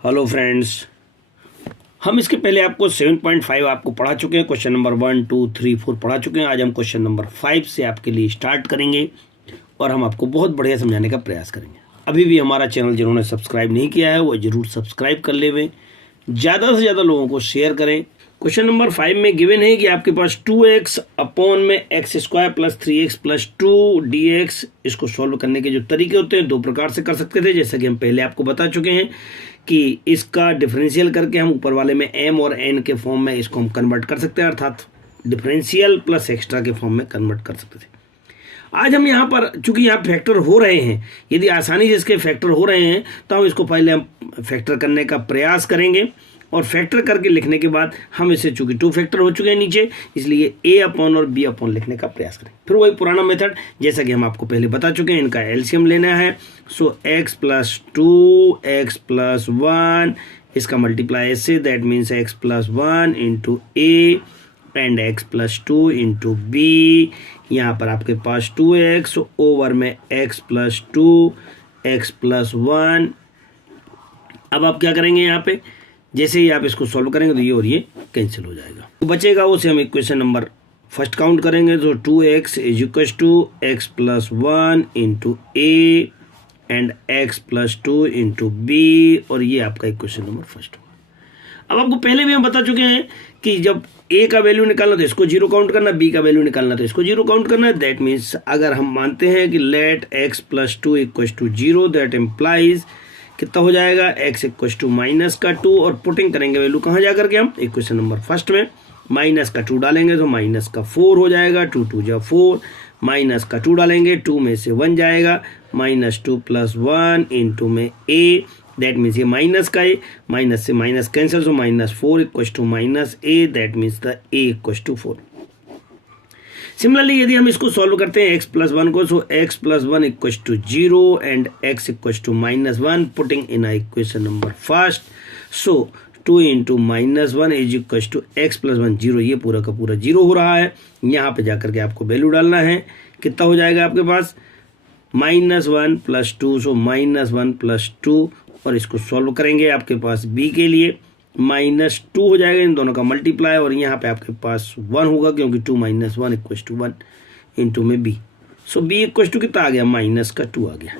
Hello friends, हम इसके पहले आपको 7.5 आपको पढ़ा चुके हैं। क्वेश्चन नंबर 1, 2, 3, 4 पढ़ा चुके हैं। आज हम क्वेश्चन नंबर 5 से आपके लिए स्टार्ट करेंगे और हम आपको बहुत बढ़िया समझाने का प्रयास करेंगे। अभी भी हमारा चैनल जिन्होंने सब्सक्राइब नहीं किया है वो ज़रूर सब्सक्राइब कर लेवें, ज़्यादा से ज़्यादा लोगों को शेयर करें। क्वेश्चन नंबर 5 में गिवन है कि आपके पास 2x अपॉन में x square plus 3x plus 2dx। इसको सॉल्व करने के जो तरीके होते हैं दो प्रकार से कर सकते थे, जैसा कि हम पहले आपको बता चुके हैं कि इसका डिफरेंशियल करके हम ऊपर वाले में m और n के फॉर्म में इसको हम कन्वर्ट कर सकते हैं, अर्थात डिफरेंशियल प्लस एक्स्ट्रा के फॉर्म में कन्वर्ट कर सकते थे। आज हम यहाँ पर चूंकि यहाँ फैक्टर हो रहे हैं, यदि आसानी से इसके फैक्टर हो रहे हैं तो हम इसको पहले हम फैक्टर करने का प्रयास करेंगे और फैक्टर करके लिखने के बाद हम इसे चूंकि 2 फैक्टर हो चुके हैं नीचे, इसलिए a अपॉन और b अपॉन लिखने का प्रयास करें। फिर वही पुराना मेथड जैसा कि हम आपको पहले बता चुके हैं, इनका एलसीएम लेना है। सो x प्लस 2 x प्लस 1 इसका मल्टीप्लाई ऐसे, that means x plus 1 into a and x plus 2 into b। यहाँ पर आपके पास 2x ओवर में x प्लस 2 x प्लस 1। अब आप क्या करेंगे, यहाँ पे जैसे ही आप इसको सॉल्व करेंगे तो ये और ये कैंसिल हो जाएगा, तो बचेगा उसे हम इक्वेशन नंबर फर्स्ट काउंट करेंगे। तो 2x is equal to x plus 1 into A and x plus 2 into B, और ये आपका इक्वेशन नंबर फर्स्ट होगा। अब आपको पहले भी हम बता चुके हैं कि जब a का वैल्यू निकालना तो इसको 0 काउंट करना, b का वैल्यू निकालना तो इसको 0 काउंट करना। दैट मीन्स अगर हम मानते हैं कि let x plus 2 equal to 0, that implies कितना हो जाएगा, x इक्वल टू माइनस का 2, और पुटिंग करेंगे वैल्यू कहाँ जा करके हम इक्वेशन नंबर फर्स्ट में माइनस का 2 डालेंगे तो माइनस का 4 हो जाएगा। 2 2 जा 4, माइनस का 2 डालेंगे, 2 में से 1 जाएगा, माइनस 2 प्लस 1 इंटू में a, दैट मीन्स ये माइनस का a, माइनस से minus cancel, so minus 4 equal to minus a, that means the a equal to 4। Similarly यदि हम इसको सॉल्व करते हैं x प्लस 1 को, so x plus 1 equal to 0 and x equal to minus 1, putting in equation number first. So 2 into minus 1 is equal to x plus 1 0, ये पूरा का पूरा 0 हो रहा है। यहाँ पे जाकर के आपको वैल्यू डालना है, कितना हो जाएगा आपके पास minus 1 plus 2, so minus 1 plus 2, और इसको सॉल्व करेंगे आपके पास b के लिए माइनस 2 हो जाएगा, इन दोनों का मल्टीप्लाई, और यहाँ पे आपके पास 1 होगा क्योंकि 2 माइनस 1 इक्वल टू 1 इंटू में b। So b equal to कितना आ गया, माइनस का 2 आ गया।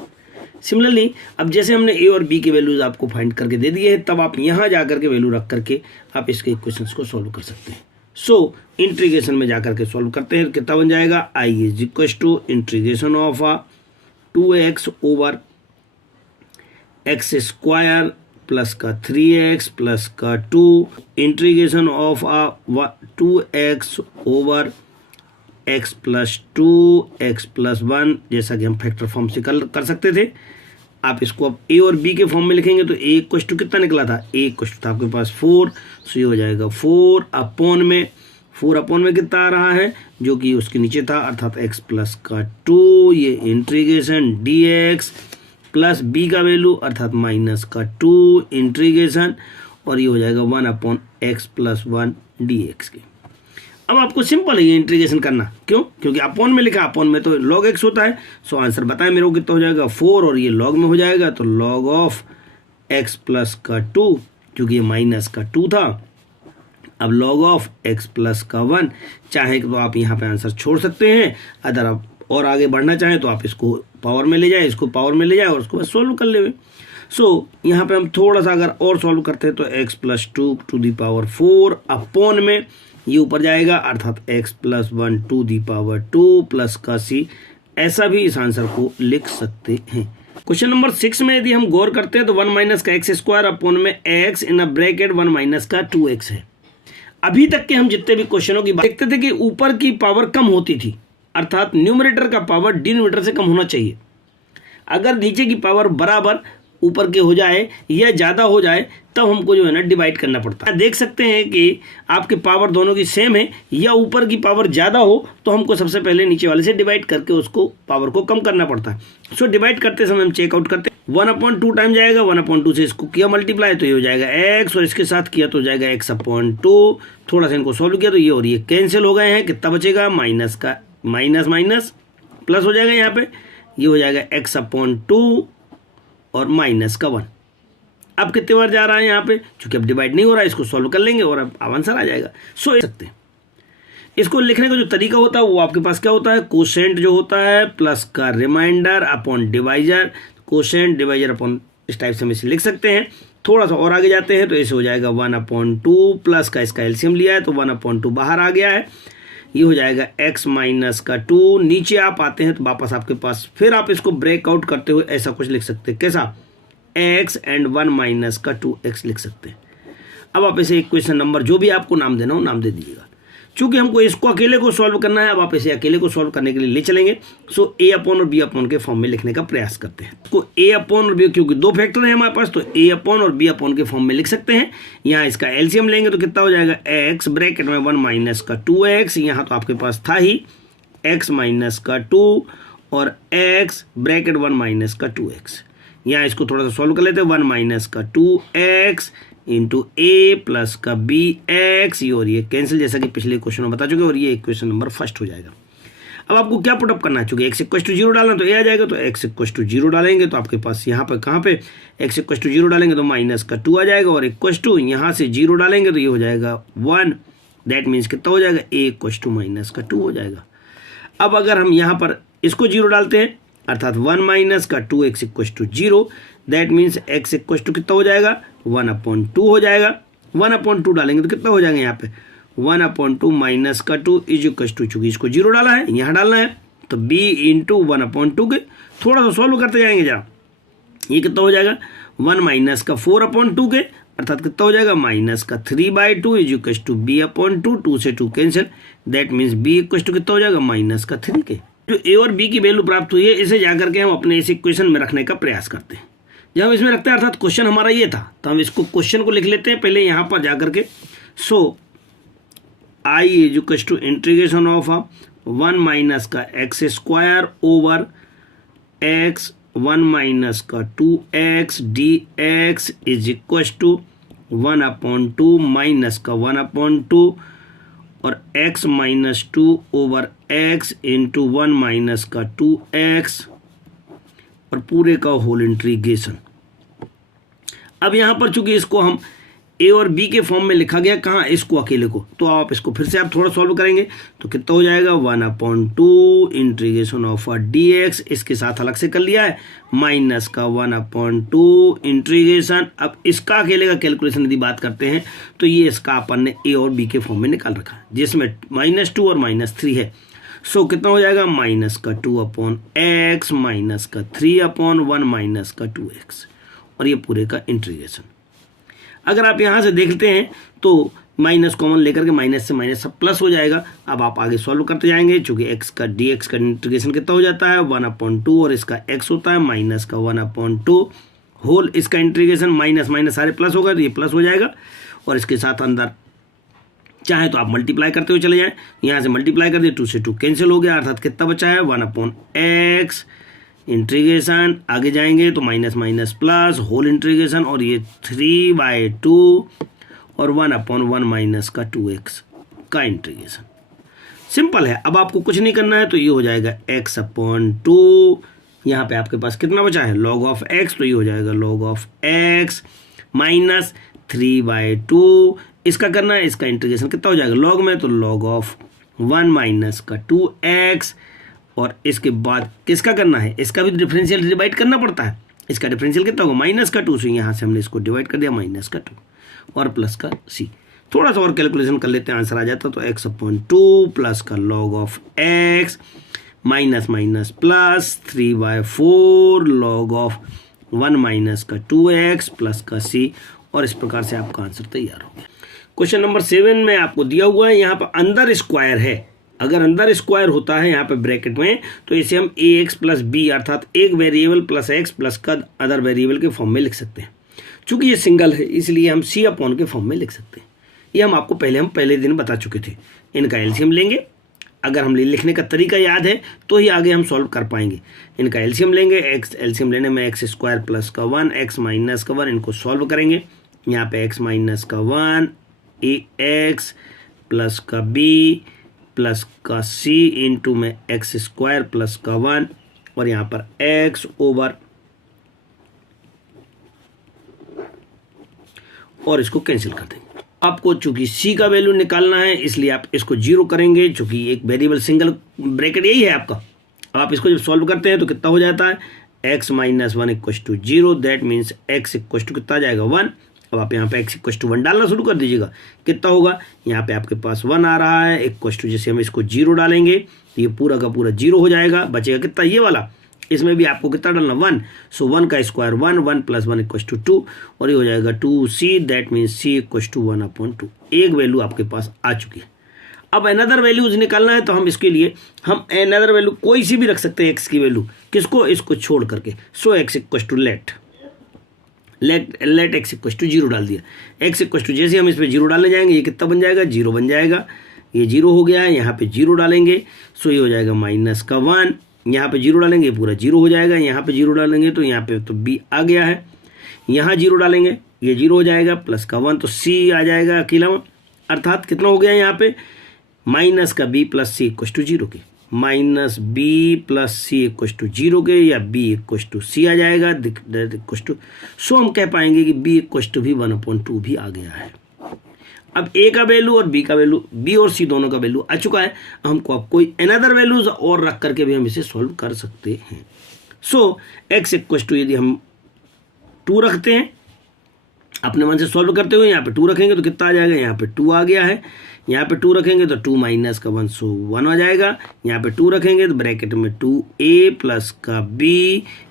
सिमिलरली अब जैसे हमने a और b के वैल्यूज आपको फाइंड करके दे दिए हैं, तब आप यहाँ जा करके वैल्यू रख करके आप इसके इक्वेशंस को सॉल्व कर सकते हैं। सो इंटीग्रेशन में जा करके सॉल्व करते हैं, कितना बन जाएगा, i is equal to integration of 2x over x square plus का 3x प्लस का 2 integration of 2x over x plus 2 x plus 1, जैसा कि हम फैक्टर फॉर्म से कर सकते थे। आप इसको अब a और b के फॉर्म में लिखेंगे तो a इक्वल टू कितना निकला था, a इक्वल टू था आपके पास 4, सो ये हो जाएगा 4 अपॉन में कितना आ रहा है जो कि उसके नीचे था, अर्थात x प्लस का 2, ये इंटीग्रेशन dx प्लस b का वैल्यू अर्थात माइनस का 2 इंटीग्रेशन, और ये हो जाएगा 1 अपॉन x प्लस 1 dx के। अब आपको सिंपल है ये इंटीग्रेशन करना, क्यों, क्योंकि अपॉन में लिखा, अपॉन में तो log x होता है। सो आंसर बताएं मेरे को कितना हो जाएगा 4, और ये log में हो जाएगा तो log ऑफ x प्लस का 2, क्योंकि ये माइनस का 2 था। अब log ऑफ x प्लस का 1, चाहे तो आप यहाँ पे आंसर छोड़ सकते हैं, अगर आप और आगे बढ़ना चाहें तो आप इसको पावर में ले जाएं, इसको पावर में ले जाएं और उसको बस सॉल्व कर लेंगे। सो यहाँ पे हम थोड़ा सा अगर और सॉल्व करते हैं तो x plus 2 to the power 4 upon में ये ऊपर जाएगा, अर्थात x plus 1 to the power 2 plus का c, ऐसा भी इस आंसर को लिख सकते हैं। क्वेश्चन नंबर 6 में यदि हम गौर करते हैं तो 1 माइनस का एक्स स्क्वायर अपॉन में x in a bracket 1 minus का 2x है। अभी तक के हम जितने भी क्वेश्चनों की बात देखते थे कि ऊपर की पावर कम होती थी, अर्थात न्यूमरेटर का पावर डिनोमिनेटर से कम होना चाहिए। अगर नीचे की पावर बराबर ऊपर के हो जाए या ज़्यादा हो जाए तब हमको जो है ना डिवाइड करना पड़ता है। देख सकते हैं कि आपके पावर दोनों की सेम है, या ऊपर की पावर ज़्यादा हो तो हमको सबसे पहले नीचे वाले से डिवाइड करके उसको पावर को कम करना पड़ता है। सो डिवाइड करते समय हम चेकआउट करते हैं, 1/2 टाइम जाएगा, 1/2 से इसको किया मल्टीप्लाई तो ये हो जाएगा x, और इसके साथ किया तो हो जाएगा x/2। थोड़ा सा इनको सॉल्व किया तो ये और ये कैंसिल हो गए हैं, कितना बचेगा, माइनस का माइनस प्लस हो जाएगा, यहाँ पे ये हो जाएगा x/2 और माइनस का 1। अब कितने बार जा रहा है यहाँ पे, चूंकि अब डिवाइड नहीं हो रहा है, इसको सॉल्व कर लेंगे और अब आंसर आ जाएगा। सो सकते हैं इसको लिखने का जो तरीका होता है वो आपके पास क्या होता है, कोसेंट जो होता है प्लस का remainder upon divisor, quotient divisor upon, इस टाइप से हम इसे लिख सकते हैं। थोड़ा सा और आगे जाते हैं तो ऐसे हो जाएगा 1/2 प्लस का इसका एलसीएम लिया है तो 1/2 बाहर आ गया है, ये हो जाएगा x माइनस का 2। नीचे आप आते हैं तो वापस आपके पास, फिर आप इसको ब्रेकआउट करते हुए ऐसा कुछ लिख सकते हैं, कैसा, x एंड 1 माइनस का 2x लिख सकते हैं। अब आप इसे इक्वेशन नंबर जो भी आपको नाम देना हो नाम दे दीजिएगा। चूंकि हमको इसको अकेले को सॉल्व करना है, अब आप इसे अकेले को सॉल्व करने के लिए ले चलेंगे। सो a अपॉन और b अपॉन के फॉर्म में लिखने का प्रयास करते हैं। तो a अपॉन और b, क्योंकि दो फैक्टर है हमारे पास, तो a अपॉन और b अपॉन के फॉर्म में लिख सकते हैं। यहाँ इसका एलसीएम लेंगे तो कितना हो जाएगा, x ब्रैकेट में 1 माइनस का 2x, यहाँ तो आपके पास था ही x माइनस का 2 और x ब्रैकेट 1 माइनस का 2x। यहाँ इसको थोड़ा सा सॉल्व कर लेते हैं, 1 माइनस का 2x इंटू ए प्लस का बी एक्स, और ये कैंसिल जैसा कि पिछले क्वेश्चन में बता चुके, और ये इक्वेशन नंबर फर्स्ट हो जाएगा। अब आपको क्या पुटअप करना है, चूंकि x इक्वल टू 0 डालना तो a आ जाएगा, तो x इक्वल टू 0 डालेंगे तो आपके पास यहाँ पर कहाँ पे x इक्वल टू 0 डालेंगे तो माइनस का 2 आ जाएगा, और इक्वल टू यहाँ से 0 डालेंगे तो ये हो जाएगा 1, दैट मीन्स कितना हो जाएगा, a इक्वल टू माइनस का 2 हो जाएगा। अब अगर हम यहाँ पर इसको 0 डालते हैं अर्थात 1 माइनस का 2x equal to 0, that means x equal to कितना हो जाएगा, 1/2 हो जाएगा। 1/2 डालेंगे तो कितना हो जाएगा, यहाँ पे 1/2 माइनस का 2 इज इक्वल टू, चूंकि इसको 0 डाला है यहाँ डालना है तो b इंटू 1/2 के, थोड़ा सा सॉल्व करते जाएंगे जरा, ये कितना हो जाएगा 1 माइनस का 4/2 के, अर्थात कितना हो जाएगा माइनस का 3/2 इज इक्वल टू b/2, 2 से 2 cancel, that means b equal to कितना हो जाएगा माइनस का 3 के। जो a और b की वैल्यू प्राप्त हुई है इसे जाकर के हम अपने इस इक्वेशन में रखने का प्रयास करते हैं। जब हम इसमें रखते हैं अर्थात क्वेश्चन हमारा ये था, तो हम इसको क्वेश्चन को लिख लेते हैं पहले यहाँ पर जाकर के। So i is equal to integration of 1 minus का x square over x 1 minus का 2x dx is equal to 1/2 minus का 1/2 और x minus 2 over x into 1 minus का 2x और पूरे का होल इंटीग्रेशन। अब यहाँ पर चूंकि इसको हम a और b के फॉर्म में लिखा गया, कहाँ, इसको अकेले को, तो आप इसको फिर से आप थोड़ा सॉल्व करेंगे तो कितना हो जाएगा 1/2 इंटीग्रेशन ऑफ dx, इसके साथ अलग से कर लिया है, माइनस का 1/2 इंटीग्रेशन। अब इसका अकेले का कैलकुलेशन यदि बात करते हैं तो ये इसका अपन ने a और b के फॉर्म में निकाल रखा है, जिसमें -2 और -3 है। सो कितना हो जाएगा माइनस का 2/x माइनस का 3/1 माइनस का 2x, और ये पूरे का इंटीग्रेशन। अगर आप यहाँ से देखते हैं तो माइनस कॉमन लेकर के माइनस से माइनस सब प्लस हो जाएगा। अब आप आगे सॉल्व करते जाएंगे, चूंकि x का dx का इंटीग्रेशन कितना हो जाता है 1/2 और इसका x होता है माइनस का 1/2 होल, इसका इंटीग्रेशन माइनस माइनस सारे प्लस होगा तो ये प्लस हो जाएगा, और इसके साथ अंदर चाहे तो आप मल्टीप्लाई करते हुए चले जाएं, यहाँ से मल्टीप्लाई कर दिए 2 से 2 कैंसिल हो गया, अर्थात कितना बचा है 1/x इंटीग्रेशन, आगे जाएंगे तो minus minus plus whole integration, और ये 3/2 और 1/1 माइनस का 2x का इंटीग्रेशन। सिंपल है, अब आपको कुछ नहीं करना है तो ये हो जाएगा x/2, यहाँ पे आपके पास कितना बचा है log ऑफ x, तो ये हो जाएगा log ऑफ x माइनस 3/2, इसका करना है, इसका इंटीग्रेशन कितना हो जाएगा log में, तो log ऑफ 1 माइनस का 2x, और इसके बाद किसका करना है, इसका भी डिफरेंशियल डिवाइड करना पड़ता है, इसका डिफरेंशियल कितना होगा माइनस का 2, से यहाँ से हमने इसको डिवाइड कर दिया माइनस का 2 और प्लस का c। थोड़ा सा और कैलकुलेशन कर लेते हैं, आंसर आ जाता तो x/2 प्लस का log of x minus minus plus 3/4 log of 1 minus का 2x प्लस का c, और इस प्रकार से आपका आंसर तैयार हो गया। क्वेश्चन नंबर 7 में आपको दिया हुआ है, यहाँ पर अंदर स्क्वायर है, अगर अंदर स्क्वायर होता है यहाँ पे ब्रैकेट में तो इसे हम ax प्लस बी अर्थात एक वेरिएबल प्लस x प्लस का अदर वेरिएबल के फॉर्म में लिख सकते हैं। चूंकि ये सिंगल है इसलिए हम c/, के फॉर्म में लिख सकते हैं। ये हम आपको पहले दिन बता चुके थे। इनका एलसीएम लेंगे, अगर हम लिखने का तरीका याद है तो ही आगे हम सॉल्व कर पाएंगे। इनका एलसीएम लेंगे, x एलसीएम लेने में x स्क्वायर प्लस का 1 x माइनस का 1, इनको सॉल्व करेंगे। यहाँ पे x माइनस का 1 ax प्लस का b प्लस का c इंटू में x स्क्वायर प्लस का 1, और यहाँ पर x ओवर और इसको कैंसिल कर देंगे। आपको चूंकि c का वैल्यू निकालना है इसलिए आप इसको 0 करेंगे, चूंकि एक वेरिएबल सिंगल ब्रैकेट यही है आपका। अब आप इसको जब सॉल्व करते हैं तो कितना हो जाता है, x minus 1 equal to 0, that means x equal to कितना आ जाएगा 1। अब आप यहाँ पे x इक्व टू 1 डालना शुरू कर दीजिएगा, कितना होगा, यहाँ पे आपके पास 1 आ रहा है, इक्व टू जैसे हम इसको 0 डालेंगे तो ये पूरा का पूरा 0 हो जाएगा, बचेगा कितना ये वाला, इसमें भी आपको कितना डालना 1, सो 1 का स्क्वायर 1, 1 प्लस 1 इक्व टू 2, और ये हो जाएगा 2c, that means c equal to 1/2। एक वैल्यू आपके पास आ चुकी है। अब अनदर वैल्यूज निकालना है तो हम इसके लिए हम अनदर वैल्यू कोई सी भी रख सकते हैं, x की वैल्यू, किसको, इसको छोड़ करके। So x equal to let x equal to 0 डाल दिया, x इक्व टू जैसे हम इस पर 0 डालने जाएंगे ये कितना बन जाएगा, 0 बन जाएगा, ये 0 हो गया है, यहाँ पे 0 डालेंगे सो ये हो जाएगा माइनस का 1, यहाँ पे 0 डालेंगे पूरा 0 हो जाएगा, यहाँ पे 0 डालेंगे तो यहाँ पे तो b आ गया है, यहाँ 0 डालेंगे ये 0 हो जाएगा, प्लस का 1 तो c आ जाएगा अकेला, अर्थात कितना हो गया यहाँ पे माइनस का b plus c equal to 0 के, minus b plus c equal to 0 के, या b इक्व टू c आ जाएगा इक्व टू, सो हम कह पाएंगे कि b इक्व टू भी 1/2 भी आ गया है। अब a का वैल्यू और b का वैल्यू, b और c दोनों का वैल्यू आ चुका है, हमको अब कोई अनदर वैल्यूज और रख करके भी हम इसे सॉल्व कर सकते हैं। सो x इक्व टू यदि हम 2 रखते हैं, अपने मन से सॉल्व करते हुए यहाँ पे 2 रखेंगे तो कितना आ जाएगा, यहाँ पे 2 आ गया है, यहाँ पे 2 रखेंगे तो 2 माइनस का 1 सो 1 आ जाएगा, यहाँ पे 2 रखेंगे तो ब्रैकेट में 2a प्लस का b,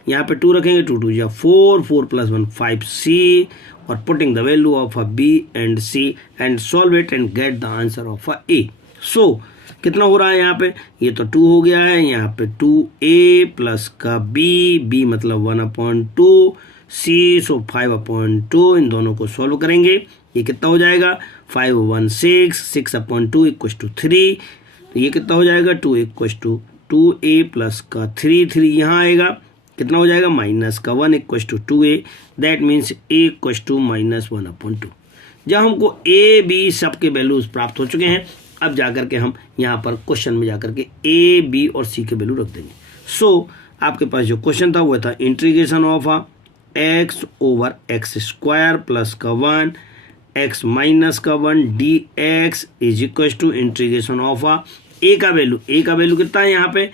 यहाँ पे 2 रखेंगे 2 2 या 4, 4 प्लस 1 5c, और putting the value of a b and c and solve it and get the answer of a a। सो कितना हो रहा है यहाँ पे, ये तो 2 हो गया है, यहाँ पे 2a प्लस का b मतलब 1/2 c, सो 5/2, इन दोनों को सॉल्व करेंगे, ये कितना हो जाएगा 5 1 6, 6/2 इक्व टू 3, तो ये कितना हो जाएगा 2 इक्व टू 2a प्लस का 3 यहाँ आएगा, कितना हो जाएगा माइनस का 1 equal to 2a, that means a equal to minus 1/2। जब हमको a b सब के वैल्यूज प्राप्त हो चुके हैं, अब जाकर के हम यहाँ पर क्वेश्चन में जाकर के a b और c के वैल्यू रख देंगे। सो आपके पास जो क्वेश्चन था वो था integration of x over x square plus का 1 x माइनस का 1 dx is equal to integration of a का वैल्यू कितना है, यहाँ पे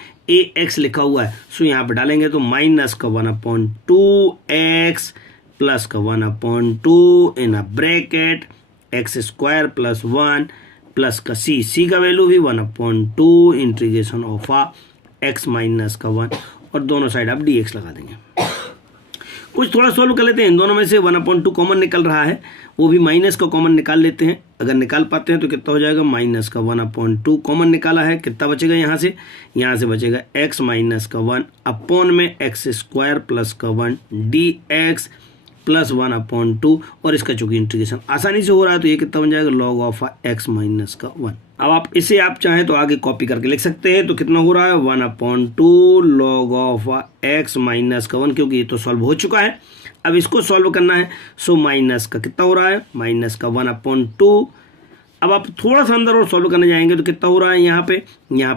ax लिखा हुआ है, सो यहाँ पे डालेंगे तो माइनस का 1/2 x प्लस का 1/2 in a bracket x square plus 1 plus का c का वैल्यू भी 1/2 इंटीग्रेशन ऑफ x माइनस का 1, और दोनों साइड आप dx लगा देंगे। कुछ थोड़ा सॉल्व कर लेते हैं, इन दोनों में से 1/2 कॉमन निकल रहा है, वो भी माइनस का कॉमन निकाल लेते हैं, अगर निकाल पाते हैं तो कितना हो जाएगा माइनस का 1/2 कॉमन निकाला है, कितना बचेगा यहाँ से बचेगा x माइनस का 1 अपॉन में एक्स स्क्वायर प्लस का 1 dx प्लस 1/2, और इसका चूंकि इंटीग्रेशन आसानी से हो रहा है तो ये कितना बन जाएगा लॉग ऑफ x माइनस का 1। अब आप इसे आप चाहें तो आगे कॉपी करके लिख सकते हैं, तो कितना हो रहा है 1/2 लॉग ऑफ x माइनस का 1, क्योंकि ये तो सॉल्व हो चुका है, अब इसको सॉल्व करना है, सो माइनस का कितना हो रहा है माइनस का 1/2। अब आप थोड़ा सा अंदर और सॉल्व करने जाएंगे तो कितना हो रहा है यहाँ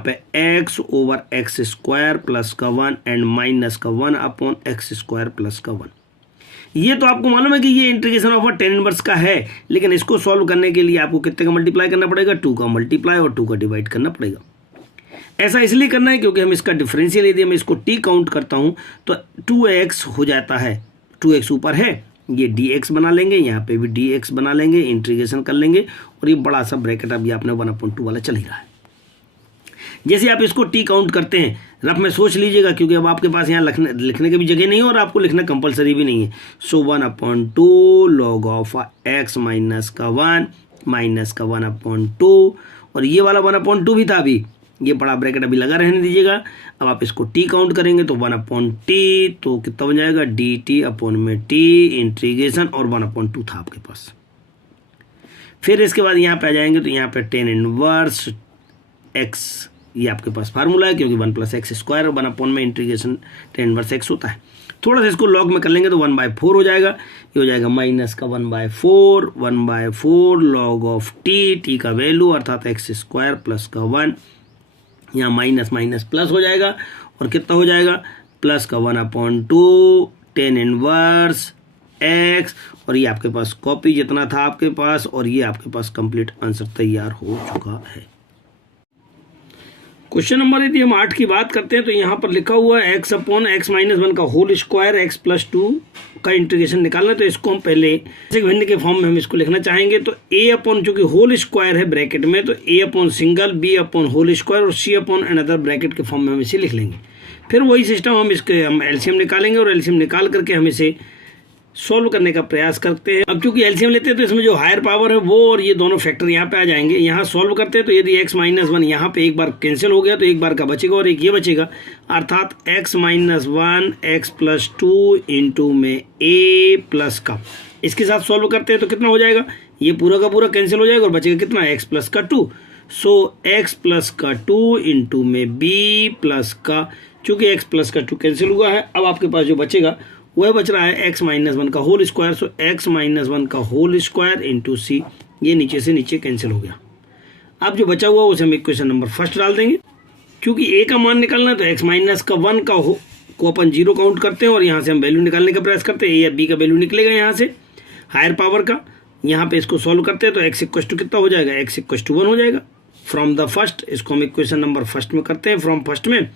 पे x over x square plus का 1 एंड माइनस का 1 अपॉन एक्स स्क्वायर प्लस का 1। ये तो आपको मालूम है कि ये इंटीग्रेशन ऑफ tan इनवर्स का है, लेकिन इसको सॉल्व करने के लिए आपको कितने का मल्टीप्लाई करना पड़ेगा, 2 का मल्टीप्लाई और 2 का डिवाइड करना पड़ेगा। ऐसा इसलिए करना है क्योंकि हम इसका डिफरेंशियल यदि मैं इसको t काउंट करता हूँ तो 2x हो जाता है, 2x ऊपर है, ये dx बना लेंगे, यहाँ पे भी dx बना लेंगे, इंटीग्रेशन कर लेंगे, और ये बड़ा सा ब्रैकेट अभी आपने 1/2 वाला चल ही रहा है। जैसे आप इसको t काउंट करते हैं, रफ में सोच लीजिएगा, क्योंकि अब आपके पास यहाँ लिखने की भी जगह नहीं है और आपको लिखना कंपलसरी भी नहीं है। सो 1/2 लॉग ऑफ x माइनस का 1 माइनस का 1/2, और ये वाला 1/2 भी था, अभी ये बड़ा ब्रैकेट अभी लगा रहने दीजिएगा। अब आप इसको t काउंट करेंगे तो 1/t, तो कितना बन जाएगा dt अपॉन में t इंटीग्रेशन, और 1/2 था आपके पास। फिर इसके बाद यहाँ पे आ जाएंगे तो यहाँ पे tan इनवर्स x, ये आपके पास फार्मूला है, क्योंकि 1 प्लस एक्स स्क्वायर 1 अपॉन में इंटीग्रेशन tan इनवर्स x होता है। थोड़ा सा इसको लॉग में कर लेंगे तो 1/4 हो जाएगा, ये हो जाएगा माइनस का 1/4 लॉग ऑफ t का वैल्यू अर्थात एक्स स्क्वायर प्लस का 1, यहाँ माइनस माइनस प्लस हो जाएगा, और कितना हो जाएगा प्लस का 1/2 tan इनवर्स एक्स, और ये आपके पास कॉपी जितना था आपके पास, और ये आपके पास कंप्लीट आंसर तैयार हो चुका है। क्वेश्चन नंबर यदि हम 8 की बात करते हैं तो यहाँ पर लिखा हुआ है x अपॉन x माइनस 1 का होल स्क्वायर x प्लस 2 का इंटीग्रेशन निकालना है। तो इसको हम पहले भिन्न के फॉर्म में हम इसको लिखना चाहेंगे। तो a अपॉन चूंकि होल स्क्वायर है ब्रैकेट में, तो a upon single, b upon whole square और c अपॉन अनदर ब्रैकेट के फॉर्म में हम इसे लिख लेंगे। फिर वही सिस्टम हम एलसीएम निकालेंगे और एलसीएम निकाल करके हम इसे सॉल्व करने का प्रयास करते हैं। अब चूंकि एलसीएम लेते हैं तो इसमें जो हायर पावर है वो और ये दोनों फैक्टर यहाँ पे आ जाएंगे। यहाँ सॉल्व करते हैं तो यदि x माइनस 1 यहाँ पे एक बार कैंसिल हो गया तो एक बार का बचेगा और एक ये बचेगा, अर्थात x minus 1 x plus 2 into में a प्लस का, इसके साथ सॉल्व करते हैं तो कितना हो जाएगा, ये पूरा का पूरा कैंसिल हो जाएगा और बचेगा कितना, x प्लस का 2। सो x प्लस का 2 इंटू में b प्लस का, चूंकि x प्लस का 2 कैंसिल हुआ है, अब आपके पास जो बचेगा वह बच रहा है x माइनस 1 का होल स्क्वायर। सो x माइनस 1 का होल स्क्वायर इंटू सी, ये नीचे से नीचे कैंसिल हो गया। अब जो बचा हुआ उसे हम इक्वेशन नंबर फर्स्ट डाल देंगे। क्योंकि a का मान निकालना है तो x माइनस का 1 का को अपन 0 काउंट करते हैं और यहाँ से हम वैल्यू निकालने का प्रयास करते हैं। a या b का वैल्यू निकलेगा यहाँ से हायर पावर का। यहाँ पे इसको सॉल्व करते हैं तो x इक्वल टू कितना हो जाएगा, x इक्वल टू 1 हो जाएगा फ्रॉम द फर्स्ट। इसको हम इक्वेशन नंबर फर्स्ट में करते हैं। फ्रॉम फर्स्ट में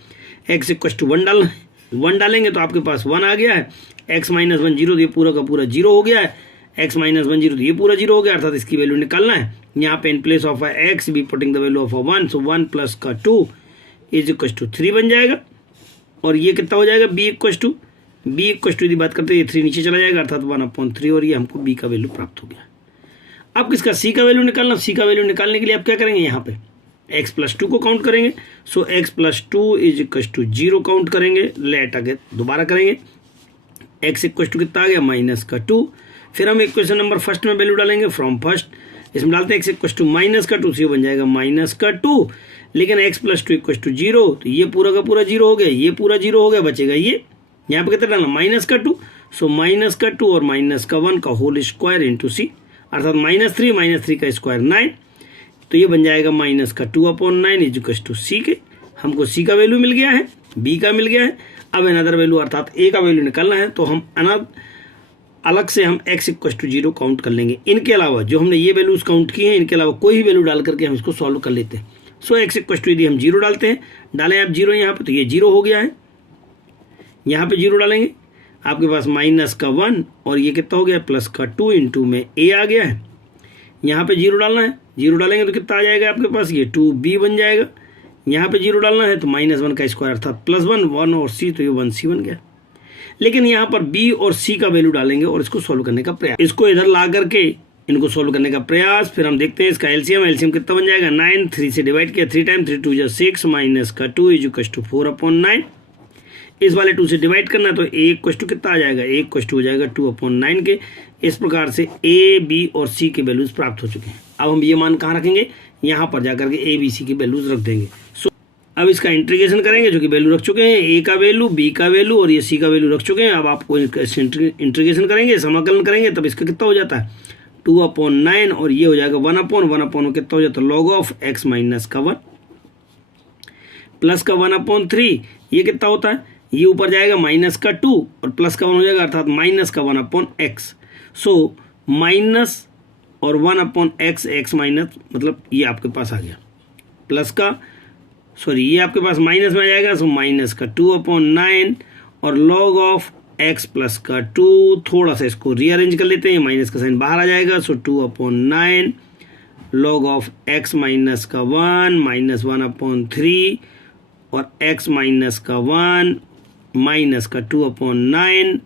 x इक्वल टू 1 डालना है, 1 डालेंगे तो आपके पास 1 आ गया है। x माइनस 1 0, ये पूरा का पूरा 0 हो गया है। x माइनस 1 0, तो ये पूरा 0 हो गया, अर्थात इसकी वैल्यू निकालना है। यहाँ पे in place of x be putting the value of 1, so 1 plus का 2 इज इक्वल टू 3 बन जाएगा। और ये कितना हो जाएगा, b इक्वल टू यदि बात करते हैं ये 3 नीचे चला जाएगा, अर्थात 1/3, और ये हमको b का वैल्यू प्राप्त हो गया। अब किसका c का वैल्यू निकालना, c का वैल्यू निकालने के लिए आप क्या करेंगे, यहाँ पे x प्लस 2 को काउंट करेंगे। So x plus 2 is equal to 0 count करेंगे। लेट आगे दोबारा करेंगे, x इक्वल टू कितना आ गया, माइनस का 2। फिर हम इक्वेशन नंबर फर्स्ट में वैल्यू डालेंगे फ्रॉम फर्स्ट, इसमें डालते हैं x इक्वल टू माइनस का 2, बन जाएगा माइनस का 2। लेकिन x प्लस 2 इक्वल टू 0, तो ये पूरा का पूरा 0 हो गया, ये पूरा 0 हो गया, बचेगा ये। यहाँ पे कितना डालना, माइनस का 2। सो माइनस का 2 और माइनस का 1 का होल स्क्वायर इंटू सी, अर्थात -3 का स्क्वायर 9, तो ये बन जाएगा माइनस का 2/9 इज इक्वल टू सी के। हमको सी का वैल्यू मिल गया है, बी का मिल गया है। अब अनदर वैल्यू अर्थात ए का वैल्यू निकालना है, तो हम अलग से हम x इक्वल टू 0 काउंट कर लेंगे। इनके अलावा जो हमने ये वैल्यूज काउंट की हैं, इनके अलावा कोई भी वैल्यू डाल करके हम इसको सॉल्व कर लेते हैं। सो x इक्वल टू यदि हम 0 डालते हैं, डालें आप 0 यहाँ पे, तो ये 0 हो गया है। यहाँ पे 0 डालेंगे, आपके पास माइनस का 1 और ये कितना हो गया, प्लस का 2 इंटू में a आ गया है। यहाँ पे 0 डालना है, 0 डालेंगे तो कितना आ जाएगा आपके पास, ये 2b बन जाएगा। यहाँ पे 0 डालना है तो -1 का स्क्वायर अर्थात +1, 1 और c, तो ये 1c बन गया। लेकिन यहाँ पर b और c का वैल्यू डालेंगे और इसको सॉल्व करने का प्रयास, इसको इधर ला करके इनको सॉल्व करने का प्रयास। फिर हम देखते हैं इसका एलसीएम कितना बन जाएगा, 9, 3 से डिवाइड किया, 3 टाइम 3 2 जा 6, माइनस का 2 इज इक्वल टू 4/9। इस वाले 2 से डिवाइड करना तो a इक्वल टू कितना आ जाएगा, a इक्वल टू हो जाएगा 2/9 के। इस प्रकार से a, b और c के वैल्यूज प्राप्त हो चुके हैं। अब हम ये मान कहाँ रखेंगे, यहाँ पर जाकर के a, b, c की वैल्यूज रख देंगे। सो अब इसका इंटीग्रेशन करेंगे, जो कि वैल्यू रख चुके हैं, a का वैल्यू, b का वैल्यू और ये c का वैल्यू रख चुके हैं। अब आपको इंटीग्रेशन करेंगे, समाकलन करेंगे, तब इसका कितना हो जाता है, 2/9 और ये हो जाएगा 1/1 कितना हो जाता है, log ऑफ x माइनस का 1 प्लस का 1/3, ये कितना होता है, ये ऊपर जाएगा माइनस का 2 और प्लस का 1 हो जाएगा, अर्थात माइनस का 1/x। सो माइनस और 1/x, x माइनस मतलब ये आपके पास आ गया, प्लस का ये आपके पास माइनस में आ जाएगा। सो माइनस का 2/9 और log ऑफ x प्लस का 2, थोड़ा सा इसको रीअरेंज कर लेते हैं, माइनस का साइन बाहर आ जाएगा। सो 2/9 log ऑफ x माइनस का 1 माइनस 1/3 और x माइनस का 1 माइनस का 2/9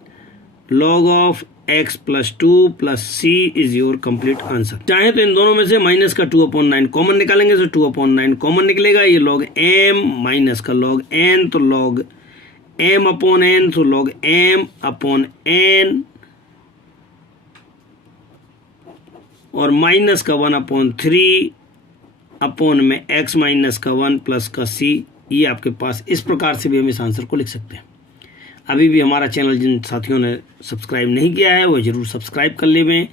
log of x plus 2 plus c is your complete answer. चाहे तो इन दोनों में से माइनस का 2/9 कॉमन निकालेंगे, तो 2/9 कॉमन निकलेगा। ये log m माइनस का log n, तो log m/n, तो log m/n और माइनस का 1/3 अपॉन में x माइनस का 1 प्लस का c। ये आपके पास इस प्रकार से भी हम इस आंसर को लिख सकते हैं। अभी भी हमारा चैनल जिन साथियों ने सब्सक्राइब नहीं किया है वो ज़रूर सब्सक्राइब कर लें।